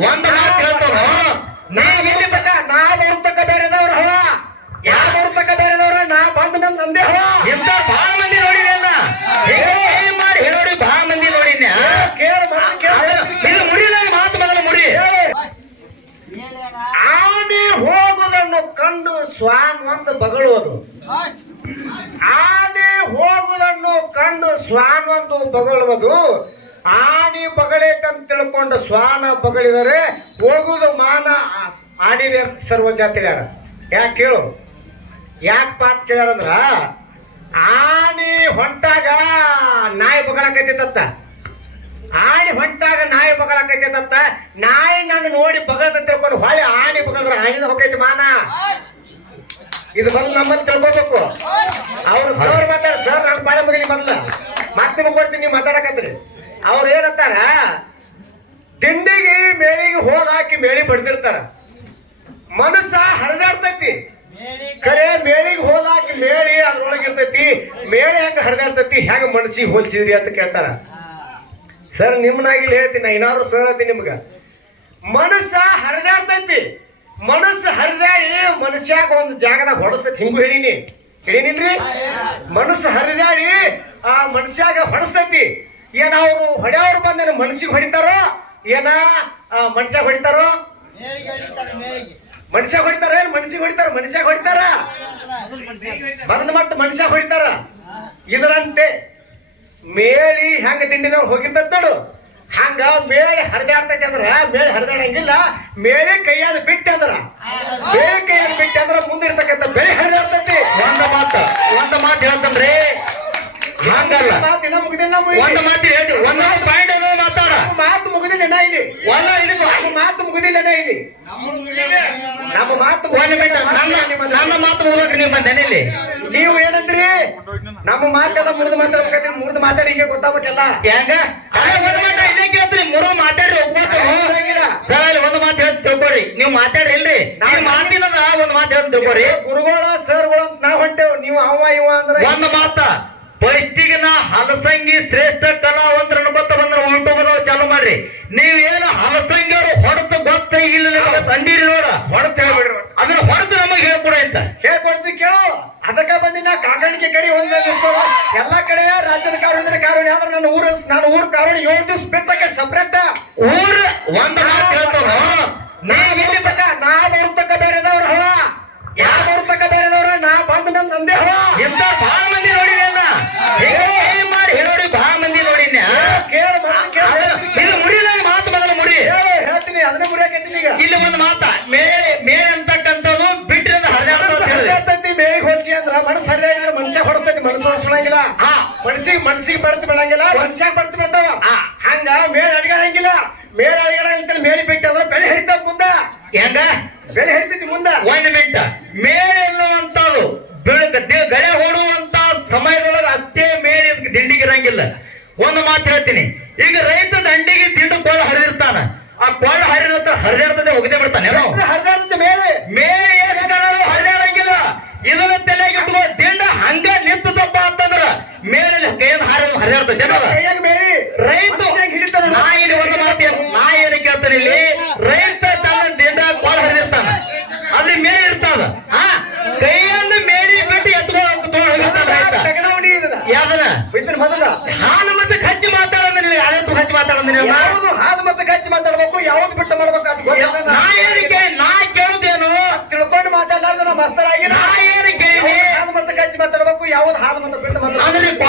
ಒಂದ್ ಮಾತು ನಾ ತಕ ನಾ ಬರ್ತಕ್ಕ ಬೇರೆದವ್ರ ಹವ. ಯಾ ಬರ್ತಕ್ಕ ಬೇರೆದವ್ರ ನಾ ಬಂದ ಮೇಲೆ ನಂದೇ ಹವ. ಇಂತ ಬಹಳ ಮಂದಿ ಅಲ್ಲ. ಹಿಂಗೆ ಮಾಡಿ ಹೇಳೋರಿ ಬಹಳ ಮಂದಿ ನೋಡಿನ. ಇದು ಇದು ಮುರಿದ ಮಾತು ಮೊದಲು ಮುರಿ. ಆನೆ ಹೋಗುವುದನ್ನು ಕಂಡು ಸ್ವಾನ್ ಒಂದು ಬಗಳುವುದು ಆನೆ ಹೋಗುವುದನ್ನು ಕಂಡು ಸ್ವಾನ್ ಒಂದು ಬಗಳುವುದು ಆನೆ ಬಗಳೈತಂತ ತಿಳ್ಕೊಂಡು ಸ್ವಾನ ಬಗಳಿದರೆ ಹೋಗುದು ಮಾನ ಆಡಿದೆ ಅಂತ ಸರ್ವಜ್ಞ ತಿಳಿಯಾರ. ಯಾಕೆ ಕೇಳು? ಯಾಕೆ ಪಾತ್ ಕೇಳ್ಯಾರಂದ್ರ ಆನಿ ಹೊಂಟಾಗ ನಾಯಿ ಬಗಳಕೈತತ್ತ ಆಣಿ ಹೊಂಟಾಗ ನಾಯಿ ಬಗಳಕೈತತ್ತ ನಾಯಿ ನಾನು ನೋಡಿ ಬಗಳದ ತಿಳ್ಕೊಂಡು ಹೊಳೆ ಆಣಿ ಬಗಳದ್ರ ಆಣಿದ ಹೋಗೈತಿ ಮಾನ. ಇದು ಬಂದು ನಮ್ಮನ್ನು ತಿಳ್ಕೋಬೇಕು. ಅವ್ರು ಸರ್ ಮಾತಾಡ ಸರ್, ನಾನು ಬಾಳೆ ಮಗಲಿ ಮೊದ್ಲ. ಮತ್ತೆ ಕೊಡ್ತೀನಿ, ನೀವು ಮಾತಾಡಕತ್ರಿ ಅವ್ರು ಏನಂತಾರ? ತಿಂಡಿಗೆ ಮೇಳಿಗೆ ಹಾಕಿ ಮೇಳಿ ಬಡ್ದಿರ್ತಾರ. ಮನಸ್ಸ ಹರಿದಾಡ್ತೈತಿ. ಕರೆ ಮೇಳಿಗೆ ಹೋದಾಕಿ ಮೇಳಿ ಇರ್ತೈತಿ. ಮೇಳಿ ಹೆಂಗ ಹರಿದಾಡ್ತೈತಿ? ಹೆಂಗ ಮನಸ್ಸಿಗೆ ಹೋಲ್ಸಿದ್ರಿ ಅಂತ ಕೇಳ್ತಾರ. ಸರ್ ನಿಮ್ಮನಾಗಿಲ್ಲ ಹೇಳ್ತೀನಿ, ನಾ ಏನಾದ್ರು ಸರ್ ಹೇಳ್ತೀನಿ ನಿಮ್ಗ. ಮನಸ್ಸ ಹರಿದಾಡ್ತೈತಿ. ಮನಸ್ಸು ಹರಿದಾಡಿ ಮನುಷ್ಯಾಗ ಒಂದು ಜಾಗದಾಗ ಹೊಡಸ್ತೈತಿ. ಹಿಂಗೂ ಹೇಳಿನಿ. ಹೇಳಿನಿಲ್ರಿ? ಮನಸ್ಸು ಹರಿದಾಡಿ ಆ ಮನುಷ್ಯಾಗ ಹೊಡಸ್ತೈತಿ. ಏನ ಅವರು ಹೊಡೆಯವ್ರು ಬಂದ ಮನಸ್ಸಿಗೆ ಹೊಡಿತಾರೋ? ಏನ ಮನುಷ್ಯ ಹೊಡಿತಾರೋ? ಮನುಷ್ಯ ಹೊಡಿತಾರ ಏನ್ ಮನ್ಸಿಗೆ ಹೊಡಿತಾರ? ಮನುಷ್ಯ ಹೊಡಿತಾರ? ಬಂದ ಮಟ್ಟ ಮನುಷ್ಯ ಹೊಡಿತಾರ. ಇದರಂತೆ ಮೇಳಿ ಹೆಂಗ ತಿಂಡಿ ನಾವು ಹಂಗ ಮೇಳಿ ಹರಿದಾಡ್ತೈತಿ ಅಂದ್ರ, ಮೇಳೆ ಹರಿದಾಡಂಗಿಲ್ಲ. ಮೇಳಿ ಕೈಯಾದ ಬಿಟ್ಟೆ ಅಂದ್ರ. ಮೇಳಿ ಕೈಯಾದ ಬಿಟ್ಟೆ ಅಂದ್ರ ಮುಂದಿರ್ತಕ್ಕಂಥ ಬೆಳೆ ಹರಿದಾಡ್ತೈತಿ. ಒಂದ ಮಾತು ಒಂದ ಮಾತು ಹೇಳ್ತನ್ರಿ. ಹಂಗಲ್ಲ. ಮಾತಿನ ಮುಗಿದಿಲ್ಲ. ಒಂದ್ ಮಾತು ಹೇಳಿ ಒಂದೊಂದು ಪಾಯಿಂಟ್ ಮಾತಾಡ. ನಮ್ಮ ಮಾತು ಮುಗಿದಿಲ್ಲ ನಾ ಇಲ್ಲಿ. ಒಂದ ಇದಕ್ಕೆ ನಮ್ಮ ಮಾತು ಮುಗಿದಿಲ್ಲ ನಾ ಇಲ್ಲಿ. ನಮ್ಮ ಮಾತು ಒಂದ್ ಮಿನಿಟ್ ನನ್ನ ನನ್ನ ಮಾತು ಮುಗಿದ್ರಿ ನಿಮ್ಮ ಮನೆಯಲ್ಲಿ. ನೀವು ಏನಂದ್ರಿ? ನಮ್ಮ ಮಾತೆಲ್ಲ ಮುರಿದು ಮಾತಾಡ್ಬೇಕಾದ್ರೆ ಮುರಿದು ಮಾತಾಡಿ ಈಗ ಗೊತ್ತಾಗ್ಬೇಕಲ್ಲ ಹೆಂಗ? ಒಂದು ಮಾತ ಇಲ್ಲೇ ಕೇಳ್ತೀರಿ ಮೂರು ಮಾತಾಡ್ರಿ ಹಂಗಿಲ್ಲ. ಸರ್ ಅಲ್ಲಿ ಒಂದ್ ಮಾತು ಹೇಳ್ತಿ ತಿಳ್ಕೊರಿ ನೀವು ಮಾತಾಡ್ರಿ ಇಲ್ರಿ ನೀವು ಮಾತಿನದ ಒಂದ್ ಮಾತು ಹೇಳಿ ತಿಳ್ಕೊರಿ ಗುರುಗಳ ಸರ್ಗಳು ಅಂತ ನಾವ್ ಹೊಂಟೇವ್. ನೀವು ಅವ ಇವ ಅಂದ್ರೆ ಒಂದ್ ಮಾತ. ಫಸ್ಟಿಗೆ ನಾ ಹಲಸಂಗಿ ಶ್ರೇಷ್ಠ ಕಲಾವಂತರ ಗೊತ್ತ ಬಂದ್ರೆ ಉಲ್ಟು ಬದವ್ ಚಾಲು ಮಾಡ್ರಿ. ನೀವ್ ಏನು ಹಲಸಂಗಿಯವರು ಹೊಡೆದು ಗೊತ್ತ ಇಲ್ಲ ತಂದಿರಿ ನೋಡ. ಹೊಡೆತ ಹೇಳ್ಬಿಡ್ರಿ. ಅದನ್ನ ಹೊಡೆದು ನಮಗೆ ಹೇಳ್ಕೊಡ ಅಂತ. ಹೇಳ್ಕೊಡ್ತೀನಿ ಕೇಳು. ಬಂದಿ ಬಂದಿನ ಕಾಕಾಣಿಕೆ ಕರಿ ಒಂದ್. ಎಲ್ಲಾ ಕಡೆ ರಾಜ್ಯದ ಕಾರಣ ಕಾರಣ ಆದ್ರೆ ನನ್ನ ಊರ ನನ್ನ ಊರ ಕಾರಣ ಏಳು ದಿವಸ ಬಿಟ್ಟಕ್ಕೆ ಸಪ್ರೇಟ್ ಮನಸ್ಸು ಹರಿದಾಡಿದ್ರೆ ಮನುಷ್ಯ ಹೊಡಸ್ತೈತಿ ಮನಸ್ಸು ಹೊಡ್ಸಂಗಿಲ್ಲ ಆ ಮನಸ್ಸಿಗೆ ಮನಸ್ಸಿಗೆ ಬರ್ತು ಬೆಳಂಗಿಲ್ಲ ಮನುಷ್ಯ ಬರ್ತು ಬಿಡ್ತಾವ. ಹಂಗ ಮೇಲ್ ಅಡಿಗಾಡಂಗಿಲ್ಲ. ಮೇಲ್ ಅಡಿಗಾಡಂಗಿಲ್ಲ ಮೇಳಿ ಬಿಟ್ಟು ಅಂದ್ರೆ ಬೆಲೆ ಹರಿತಾವ ಮುಂದ. ಹೆಂಗ ಬೆಲೆ ಹರಿತೈತಿ ಮುಂದ. ಒಂದ್ ಮಿನಿಟ್ ಮೇಳೆ ಎನ್ನುವಂತದ್ದು ಬೆಳಗ ಬೆಳೆ ಹೊಡುವಂತ ಸಮಯದೊಳಗೆ ಅಷ್ಟೇ ಮೇಲೆ ದಿಂಡಿಗೆ ಇರಂಗಿಲ್ಲ. ಒಂದು ಮಾತು ಹೇಳ್ತೀನಿ. ಈಗ ರೈತ ದಂಡಿಗೆ ದಿಂಡು ಕೊಳ್ಳ ಹರಿದಿರ್ತಾನ. ಆ ಕೊಳ್ಳ ಹರಿದ ಹರಿದಿರ್ತದೆ ಒಗದೆ ಬಿಡ್ತಾನೆ ಹರಿದಾಡ್ತದೆ ಮೇಲೆ. ಮೇಳೆ ಮೇಳೆ ಏಸಗಳು ಹರಿದಾಡಂಗಿಲ್ಲ ಇದನ್ನ ತಲೆಗೆ ಇಟ್ಕೋ ದಿಂಡ ಹಂಗ ನಿಂತದಪ್ಪ ಅಂತಂದ್ರ ಮೇಲೆ ಕೈಯಿಂದ ಹಾರ ಹರಿದಾಡ್ತದೆ ಏನೋ ಕೈಯಾಗ ಮೇಳಿ ರೈತ ಮನುಷ್ಯ ಹೆಂಗ್ ಹಿಡಿತಾನ ನೋಡು. ನಾ ಇಲ್ಲಿ ಒಂದು ಮಾತು ಏನ್- ನಾ ಏನು ಕೇಳ್ತಾನೆ ಇಲ್ಲಿ ರೈತ ತನ್ನ ದಿಂಡ ಕೊಳ ಹರಿದಿರ್ತಾನ ಅದು ಮೇಳೆ ಇರ್ತಾವ ಆ ಕೈಯಿಂದ ಮೇಳಿ ಬಿಟ್ಟು ಎತ್ಕೊಂಡು ಹೋಗಿರ್ತಾನ ರೈತ ತೆಗೆದವನಿ ಇದನ್ನ ಯಾವ್ದನ ಇದನ್ನ ಮೊದಲ ಹಾಲು ಮತ್ತೆ ಹಚ್ಚಿ ಮಾತಾಡೋದು ನಿನಗೆ ಯಾವ್ದು ಯಾವುದು ಹಾದು ಮತ್ತೆ ಗಚ್ಚಿ ಮಾತಾಡ್ಬೇಕು ಯಾವ್ದು ಬಿಟ್ಟು ಮಾಡ್ಬೇಕು ಅದು ನಾ ಏರಿಕೆ ನಾ ಕೇಳುದೇನು? ತಿಳ್ಕೊಂಡು ಮಾತಾಡ್ಲಾರ್ದ ನಾ ಮಸ್ತರ್ ಆಗಿನ ನಾ ಏರಿಕೆ ಹಾದು ಮತ್ತೆ ಗಚ್ಚಿ ಮಾತಾಡ್ಬೇಕು ಯಾವ್ದು ಹಾದು ಮತ್ತೆ ಬಿಟ್ಟು ಮಾತಾಡ್ಬೇಕು?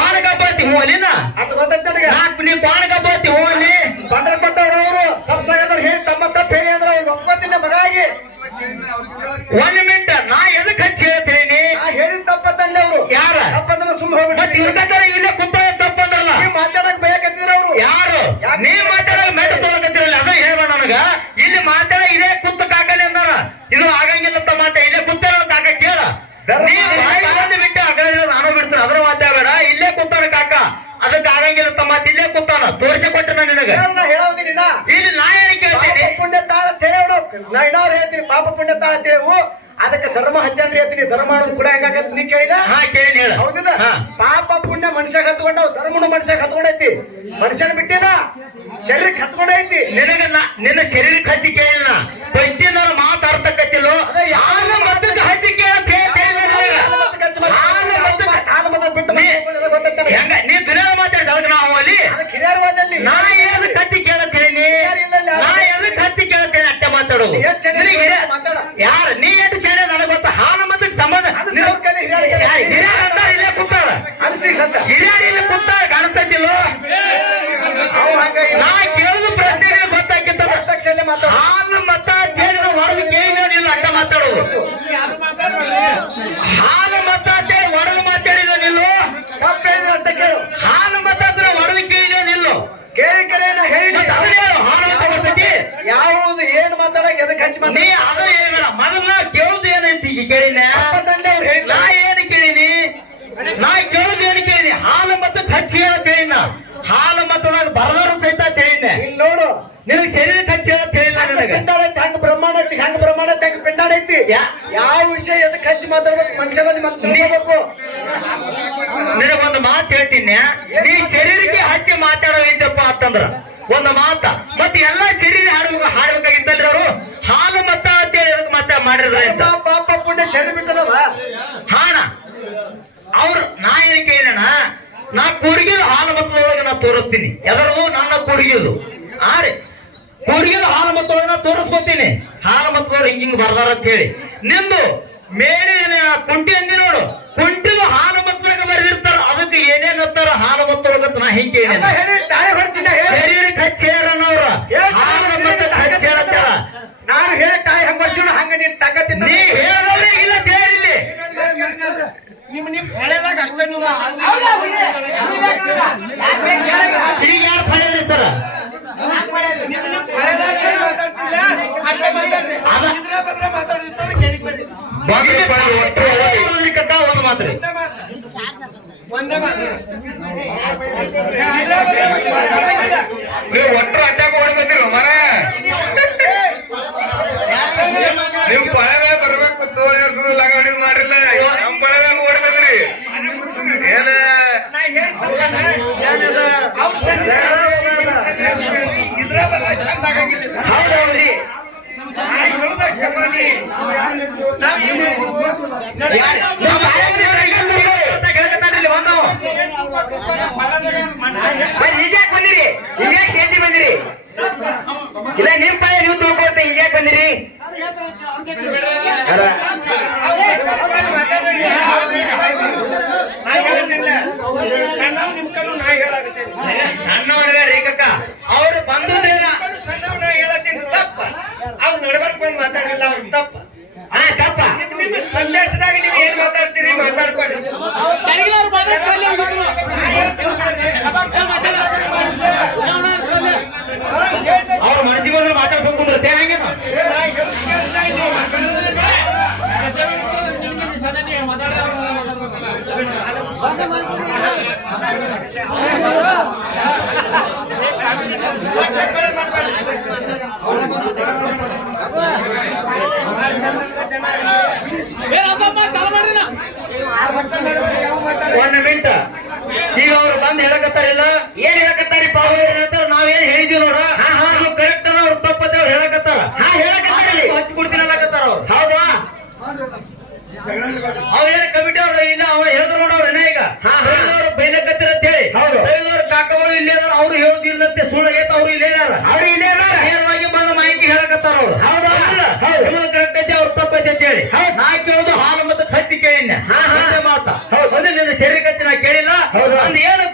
ನಿನಗೆ. ಹೇಳೋದಿನ ಇಲ್ಲಿ ನಾ ಏನ್ ಕೇಳ್ತೀನಿ? ಪುಣ್ಯ ತಾಳ ತಿಳಿಯೋಣ ನಾ ಇನ್ನವ್ರು ಹೇಳ್ತೀನಿ ಪಾಪ ಪುಣ್ಯ ತಾಳ ತಿಳಿವು ಅದಕ್ಕೆ ಧರ್ಮ ಹಚ್ಚನ್ರಿ ಹೇಳ್ತೀನಿ ಧರ್ಮ ಮಾಡೋದು ಕೂಡ ಹೆಂಗಾಗತ್ತೆ ನೀ ಕೇಳಿಲ್ಲ? ಹಾ ಕೇಳಿ ಹೇಳ. ಹೌದಿಲ್ಲ ಪಾಪ ಪುಣ್ಯ ಮನುಷ್ಯಾಗ ಹತ್ಕೊಂಡವ್ ಧರ್ಮನ ಮನುಷ್ಯಾಗ ಹತ್ಕೊಂಡೈತಿ ಮನುಷ್ಯನ ಬಿಟ್ಟಿಲ್ಲ? ಶರೀರಕ್ಕೆ ಹತ್ಕೊಂಡೈತಿ ನಿನಗೆ ನಿನ್ನ ಶರೀರಕ್ಕೆ ಹಚ್ಚಿ ಕೇಳಿಲ್ಲ ಫಸ್ಟ್ ನಾನು ಯಾವ ವಿಷಯ ಎದಕ್ಕೆ ಹಚ್ಚಿ ಮಾತಾಡ್ಬೇಕು ಮನುಷ್ಯನಲ್ಲಿ ಮತ್ತೆ ನಿನಗೆ ಒಂದು ಮಾತು ಹೇಳ್ತೀನಿ. ಈ ಶರೀರಕ್ಕೆ ಹಚ್ಚಿ ಮಾತಾಡೋ ಇದ್ದಪ್ಪ ಅಂತಂದ್ರ ಒಂದು ಮಾತ. ಮತ್ತೆ ಎಲ್ಲಾ ಶರೀರ ಹಾಡ್ಬೇಕು ಹಾಡ್ಬೇಕಾಗಿತ್ತಲ್ರಿ ಅವರು? ಹಾಲು ಮತ ಅಂತ ಹೇಳಿ ಅದಕ್ಕೆ ಮತ್ತೆ ಮಾಡಿದ್ರೆ ಪಾಪ ಪುಣ್ಯ ಶರೀರ ಬಿಟ್ಟದವ ಹಾಣ ಅವ್ರು ನಾ ಏನಕ್ಕೆ ಏನಣ್ಣ ನಾ ಕುಡುಗಿದ ಹಾಲು ಮತದೊಳಗೆ ನಾ ತೋರಿಸ್ತೀನಿ. ಎಲ್ಲರೂ ನನ್ನ ಕುಡುಗಿದು. ಆ ರೀ. ಗೌರಿಗೆಲ್ಲ ಹಾಲು ಮತ್ತೋಳನ್ನ ತೋರಿಸ್ಕೊತೀನಿ. ಹಾಲು ಮತ್ತೋಳು ಹಿಂಗ ಹಿಂಗ್ ಬರ್ದಾರ ಅಂತ ಹೇಳಿ. ನಿಂದು ಮೇಳೆ ಕುಂಟಿ ಅಂದಿ ನೋಡು. ಕುಂಟಿದು ಹಾಲು ಮತ್ತೊಳಗ ಬರೆದಿರ್ತಾರ. ಅದಕ್ಕೆ ಏನೇನ್ ಅಂತಾರ ಹಾಲು ಮತ್ತೊಳಗ ನಾ ಹಿಂಗೆ ಶರೀರಕ್ಕೆ ಹೇಳಿ ಅಂತಾರ. ನಾನು ಹೇಳಿ ಹಂಗ ಹಂಗ ನೀ ಇಲ್ಲ ನಿಮ್ ಅಷ್ಟೇ ಯಾರು ಸರ್? No, acuérdate. ನಾವು ಒಂದು ಮಿಂಟ ಈಗ ಅವ್ರು ಬಂದು ಹೇಳಕತ್ತಾರಿಲ್ಲ? ಏನ್ ಹೇಳಕತ್ತಾರಿಪ್ಪ ಅವ್ರು ಏನಂತಾರ ನಾವೇನ್ ಹೇಳಿದೀವಿ ನೋಡ. ಕರೆಕ್ಟ್ ಅನ್ನ ಅವ್ರು ತಪ್ಪತ್ತೆ ಅವ್ರು ಹೇಳಕತ್ತಾರ. ಹಾ ಹೇಳಕತ್ತಾರ ಹಚ್ಚಿ ಕೊಡ್ತೀನಿ ಹೇಳಕತ್ತಾರ ಅವ್ರು. ಹೌದಾ? ಅವ್ರೇನ್ ಕಮಿಟಿ ಅವ್ರು ಇಲ್ಲ ಅವ ಹೇಳಿದ್ರು ನೋಡ ಅವ್ರ ಈಗ. ಅವ್ರು ಬೈನಕತ್ತಿರ ಅಂತ ಹೇಳಿ ಹೌದು. ಕಾಕಗಳು ಇಲ್ಲಿ ಅವ್ರು ಹೇಳುದಿಲ್ಲಂತೆ ಸುಳ್ಳು ಅವರು ಇಲ್ಲೇ ಅವ್ರು ಇಲ್ಲೇ ನೇರವಾಗಿ ಬಂದು ಮಾಹಿತಿ ಹೇಳಕತ್ತಾರ ಅವ್ರು. ಹೌದಾ? ನಿಮ್ಮದು ಕರೆಕ್ಟ್ ಐತಿ ಅವ್ರ ತಪ್ಪೈತಿ ಅಂತ ಹೇಳಿ. ನಾ ಕೇಳೋದು ಹಾಲು ಮತ್ತೆ ಹಚ್ಚಿ ಕೇಳಿನ ಮಾತಾ. ಹೌದು. ನಿನ್ನ ಶರೀರ ಕಚ್ಚಿ ನಾ ಕೇಳಿಲ್ಲ. ಅಂದ್ರೆ ಏನು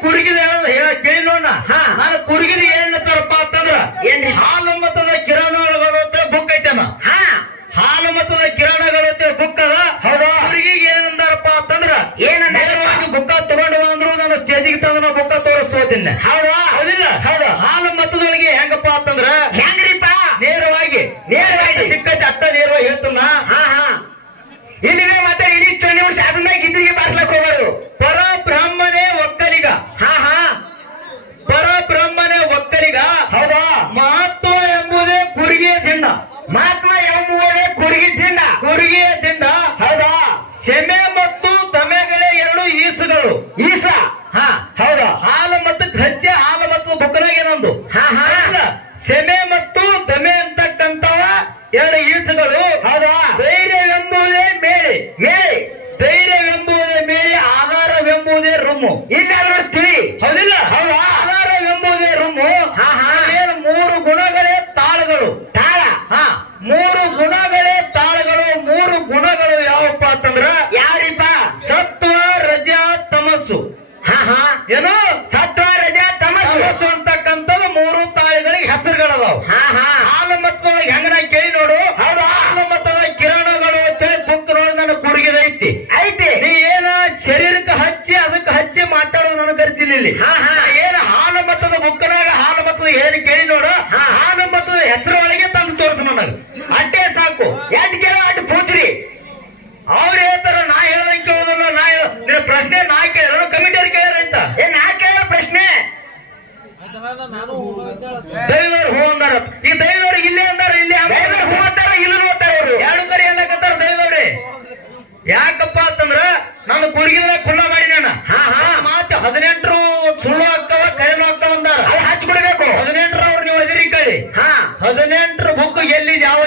ধর্ম ಪ್ರಶ್ನೆ ನಾ ಕೇಳ ಕಮಿಟಿ ಅವ್ರು ಕೇಳ್ಯಾರ ಅಂತ ಏ ನಾ ಕೇಳ ಪ್ರಶ್ನೆ. ದೈವದವ್ರು ಹೂ ಅಂದಾರ. ಈ ದೈವದವ್ರು ಇಲ್ಲೇ ಅಂದಾರ ಇಲ್ಲಿ ಹೂ ಅಂತಾರ ಇಲ್ಲಿ ನೋಡ್ತಾರ ಅವರು ಎರಡು ಕಡೆ ಅನ್ನಕತ್ತಾರ ದೈವದವ್ರಿ. ಯಾಕಪ್ಪ ಅಂತಂದ್ರ ನನ್ನ ಕುರ್ಗಿದ್ರ ಖುಲ್ಲ ಮಾಡಿ ನಾನು. ಹಾ ಹಾ. ಮಾತು ಹದಿನೆಂಟರು ಸುಳ್ಳು ಅಕ್ಕವ ಕರೆನು ಅಕ್ಕವ ಅಂದಾರ. ಹಚ್ಕೊಡ್ಬೇಕು ಹದಿನೆಂಟರ ಅವ್ರು ನೀವು ಅದಿರಿ ಹಾ. ಹದಿನೆಂಟರ ಬುಕ್ ಎಲ್ಲಿ ಯಾವ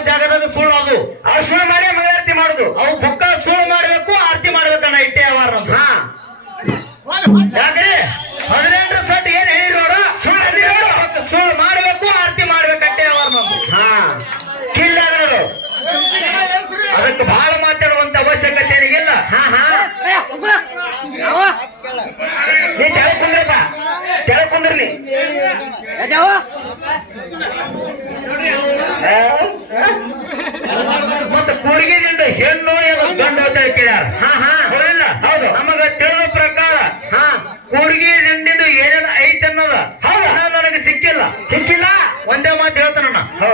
ಮತ್ತೆ ಕೂಡಿಗೆದಿಂದ ಹೆಣ್ಣು ಏನು ಗಂಡು ಅಂತ ಕೇಳ್ಯಾರ. ಹಾ ಹಾ. ಹೌದಿಲ್ಲ ಹೌದು. ನಮಗ ತಿಳಿದ ಪ್ರಕಾರ ಹಾ. ಕೂಡಿಗೆ ನಿಂಡಿದ್ದು ಏನೇನು ಐತೆ ಅನ್ನೋದ ಹೌದು. ನನಗೆ ಸಿಕ್ಕಿಲ್ಲ. ಸಿಕ್ಕಿಲ್ಲ? ಒಂದೇ ಮಾತು ಹೇಳ್ತಾನ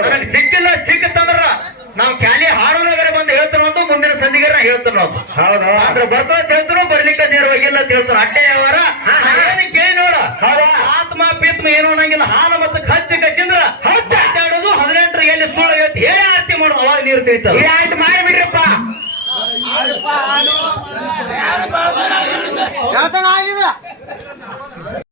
ನನಗೆ ಸಿಕ್ಕಿಲ್ಲ ಸಿಕ್ಕತ್ತಂದ್ರ ನಾವು ಕ್ಯಾಲಿ ಹಾಡೋದಾಗರೆ ಬಂದು ಹೇಳ್ತಾನೋ ಅಂತ ಮುಂದಿನ ಸಂದಿಗೆ ನಾ ಹೇಳ್ತಾನೋ ಅಂತ ಹೌದು. ಅಂದ್ರೆ ಬರ್ತಾ ಹೇಳ್ತಾನೋ ಬರ್ಲಿಕ್ಕೆ ನೇರವಾಗಿಲ್ಲ ಅಂತ ಹೇಳ್ತಾನ. ಅಡ್ಡೆ ಯಾವಾರ ಏನು ಕೇಳಿ ನೋಡ. ಆತ್ಮ ಪಿತ್ಮ ಏನು ಅನ್ನಂಗಿಲ್ಲ. ಹಾಲು ಮತ್ತು ಖರ್ಚು ಕಸಿಂದ್ರ ಹತ್ತಾಡೋದು ಹದಿನೆಂಟರ ಎಲ್ಲಿ ಸುಳ್ಳು ಐತಿ ಹೇಳಿ ಆರತಿ ಮಾಡೋದು ಅವಾಗ ನೀರು ತಿಳಿತಾವ ಆಯ್ತು ಮಾಡಿಬಿಡ್ರಪ್ಪ. ಯಾವ ಆಗಿದ?